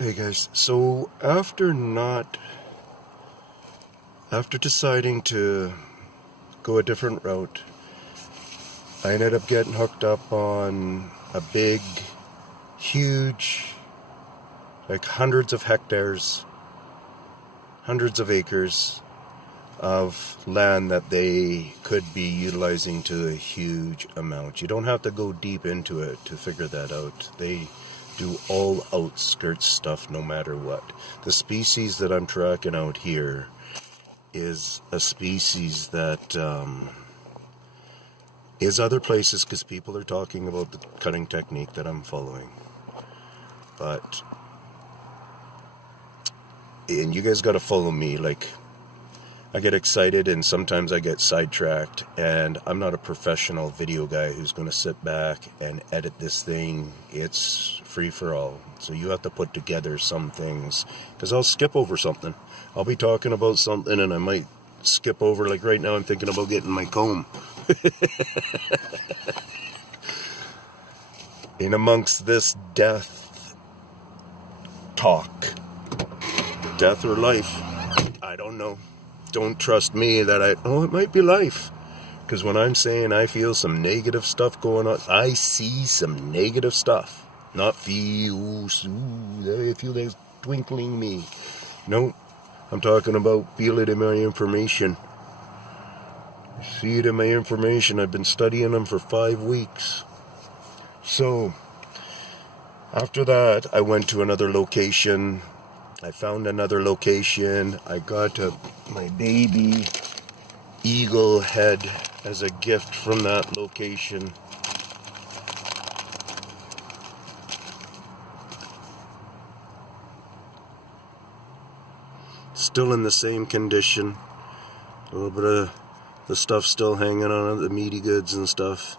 Hey guys, so after deciding to go a different route, I ended up getting hooked up on a big, huge, like hundreds of hectares, hundreds of acres of land that they could be utilizing to a huge amount. You don't have to go deep into it to figure that out. They do all outskirts stuff no matter what. The species that I'm tracking out here is a species that is other places because people are talking about the cutting technique that I'm following. But, and you guys got to follow me, like, I get excited and sometimes I get sidetracked, and I'm not a professional video guy who's going to sit back and edit this thing. It's free for all. So you have to put together some things, because I'll skip over something. I'll be talking about something and I might skip over, like right now I'm thinking about getting my comb. In amongst this death talk, death or life, I don't know. Don't trust me that it might be life. Because when I'm saying I feel some negative stuff going on, I see some negative stuff. Not feel, I feel that's twinkling me. No, I'm talking about feel it in my information. See it in my information. I've been studying them for 5 weeks. So, after that, I went to another location. I found another location. I got my baby eagle head as a gift from that location. Still in the same condition. A little bit of the stuff still hanging on it, the meaty goods and stuff.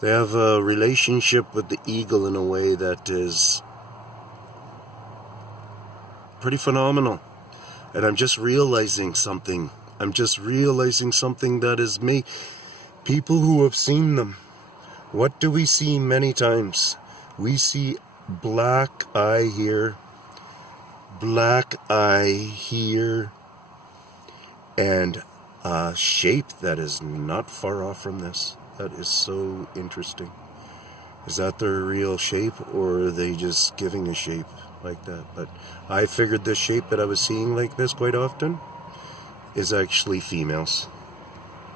They have a relationship with the eagle in a way that is pretty phenomenal. And I'm just realizing something. That is me. People who have seen them. What do we see many times? We see black eye here, and a shape that is not far off from this. That is so interesting. Is that their real shape, or are they just giving a shape like that? But I figured this shape that I was seeing like this quite often is actually females.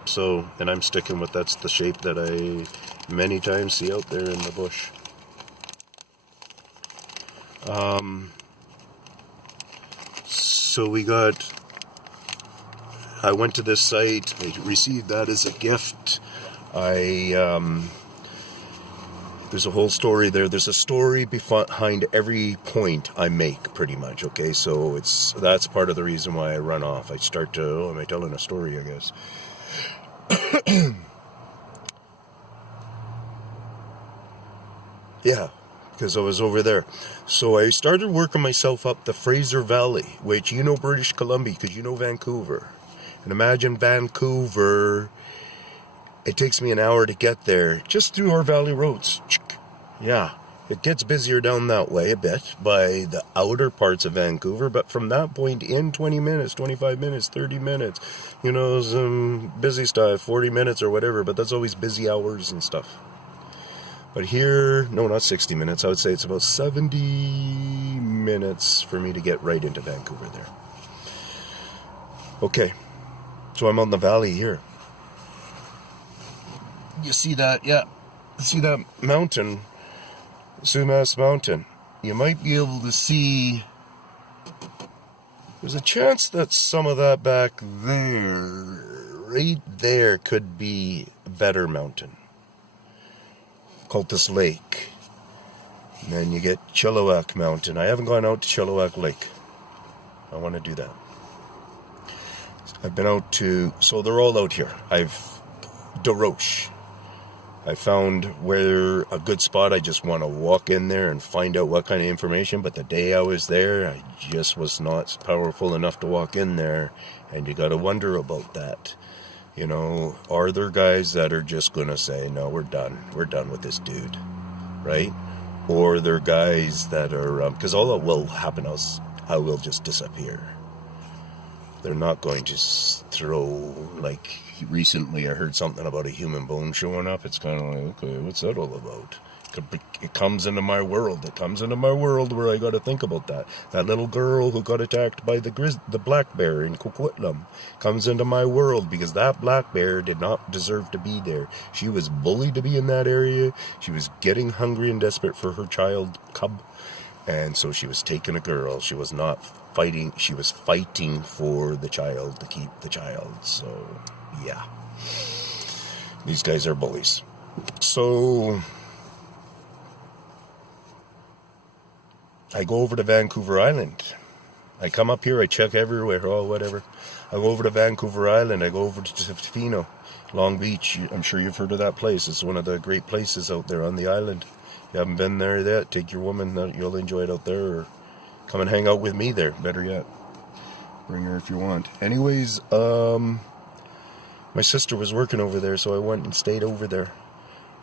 So, and I'm sticking with that's the shape that I many times see out there in the bush. So I went to this site, I received that as a gift. There's a whole story there. There's a story behind every point I make, pretty much, okay? So that's part of the reason why I run off. I start to, am I telling a story, I guess? Yeah, because I was over there. So I started working myself up the Fraser Valley, which you know British Columbia, because you know Vancouver. And imagine Vancouver. It takes me an hour to get there, just through our valley roads. Yeah, it gets busier down that way a bit by the outer parts of Vancouver, but from that point in 20 minutes, 25 minutes, 30 minutes, you know, some busy stuff, 40 minutes or whatever, but that's always busy hours and stuff. But here, no, not 60 minutes, I would say it's about 70 minutes for me to get right into Vancouver there. Okay, so I'm on the valley here. You see that? Yeah. See that mountain? Sumas Mountain. You might be able to see. There's a chance that some of that back there, right there, could be Vetter Mountain. Cultus Lake. And then you get Chilliwack Mountain. I haven't gone out to Chilliwack Lake. I want to do that. I've been out to. So they're all out here. DeRoche. I found where a good spot. I just want to walk in there and find out what kind of information. But the day I was there, I just was not powerful enough to walk in there. And you got to wonder about that. You know, are there guys that are just going to say, no, we're done. We're done with this dude. Right? or they're guys that are, because all that will happen is I will just disappear. They're not going to throw, like, recently I heard something about a human bone showing up. It's kind of like, okay, what's that all about? It comes into my world. It comes into my world where I got to think about that. That little girl who got attacked by the black bear in Coquitlam comes into my world because that black bear did not deserve to be there. She was bullied to be in that area. She was getting hungry and desperate for her child cub. And so she was taking a girl. She was not fighting. She was fighting for the child, to keep the child. So, yeah. These guys are bullies. So I go over to Vancouver Island. I come up here, I check everywhere, whatever. I go over to Vancouver Island, I go over to Tofino, Long Beach. I'm sure you've heard of that place. It's one of the great places out there on the island. If you haven't been there yet, take your woman, you'll enjoy it out there, or come and hang out with me there, better yet. Bring her if you want. Anyways, my sister was working over there, so I went and stayed over there.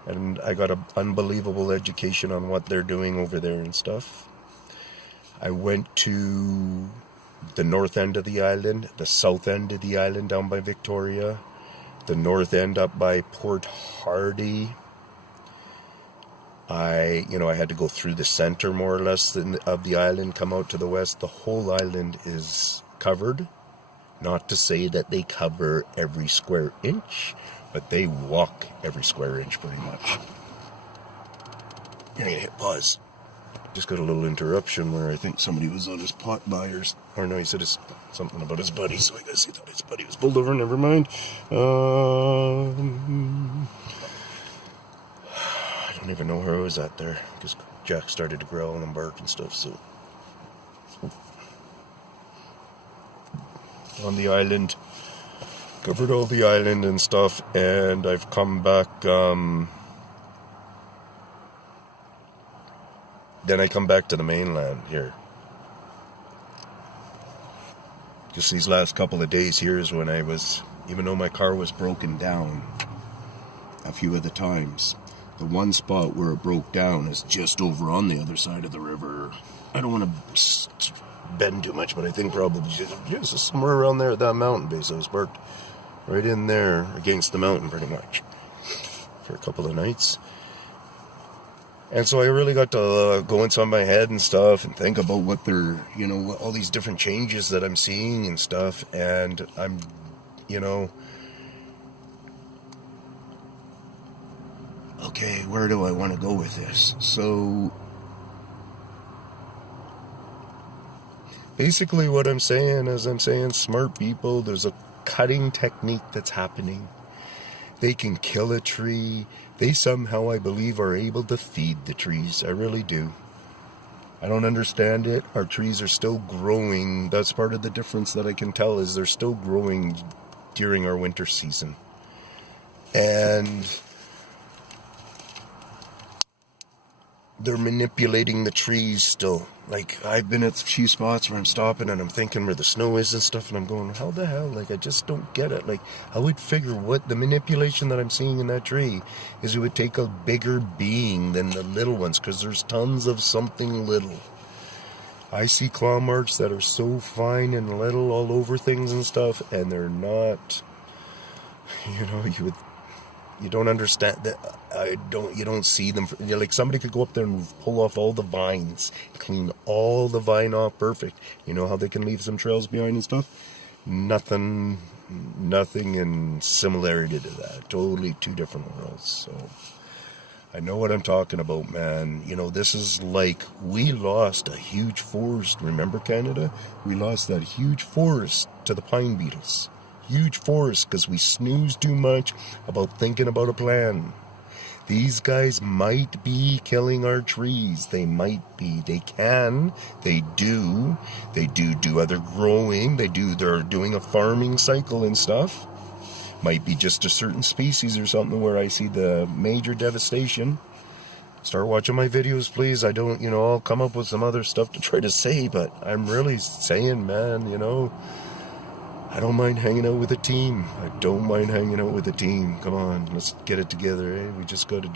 And I got an unbelievable education on what they're doing over there and stuff. I went to the north end of the island, the south end of the island down by Victoria, the north end up by Port Hardy. I had to go through the center more or less of the island, come out to the west. The whole island is covered. Not to say that they cover every square inch, but they walk every square inch pretty much. I'm going to hit pause. Just got a little interruption where I think somebody was on his pot buyers. Or no, he said something about his buddy, so I guess he thought his buddy was pulled over. Never mind. I don't even know where I was at there, because Jack started to growl and bark and stuff, so. On the island, covered all the island and stuff, and I've come back, then I come back to the mainland here. Just these last couple of days here is when I was, even though my car was broken down a few of the times, the one spot where it broke down is just over on the other side of the river. I don't want to bend too much, but I think probably just somewhere around there at that mountain base. I was parked right in there against the mountain pretty much for a couple of nights. And so I really got to go inside my head and stuff and think about what they're, all these different changes that I'm seeing and stuff. And I'm, okay, where do I want to go with this? So basically what I'm saying is smart people, there's a cutting technique that's happening. They can kill a tree. They somehow, I believe, are able to feed the trees. I really do. I don't understand it. Our trees are still growing. That's part of the difference that I can tell, is they're still growing during our winter season. And they're manipulating the trees still. Like, I've been at a few spots where I'm stopping and I'm thinking where the snow is and stuff, and I'm going, how the hell? Like, I just don't get it. Like, I would figure what the manipulation that I'm seeing in that tree is, it would take a bigger being than the little ones, because there's tons of something little. I see claw marks that are so fine and little all over things and stuff, and they're not, you don't understand that. You don't see them. Like, somebody could go up there and pull off all the vines, clean all the vine off perfect. You know how they can leave some trails behind and stuff? Nothing in similarity to that. Totally two different worlds. So I know what I'm talking about, man. This is like, we lost a huge forest. Remember Canada? We lost that huge forest to the pine beetles. Huge forest, because we snooze too much about thinking about a plan. These guys might be killing our trees. They might be. They can. They do. They do other growing. They're doing a farming cycle and stuff. Might be just a certain species or something where I see the major devastation. Start watching my videos, please. I don't, I'll come up with some other stuff to try to say, but I'm really saying, man, I don't mind hanging out with a team. I don't mind hanging out with a team. Come on, let's get it together, eh? We just got to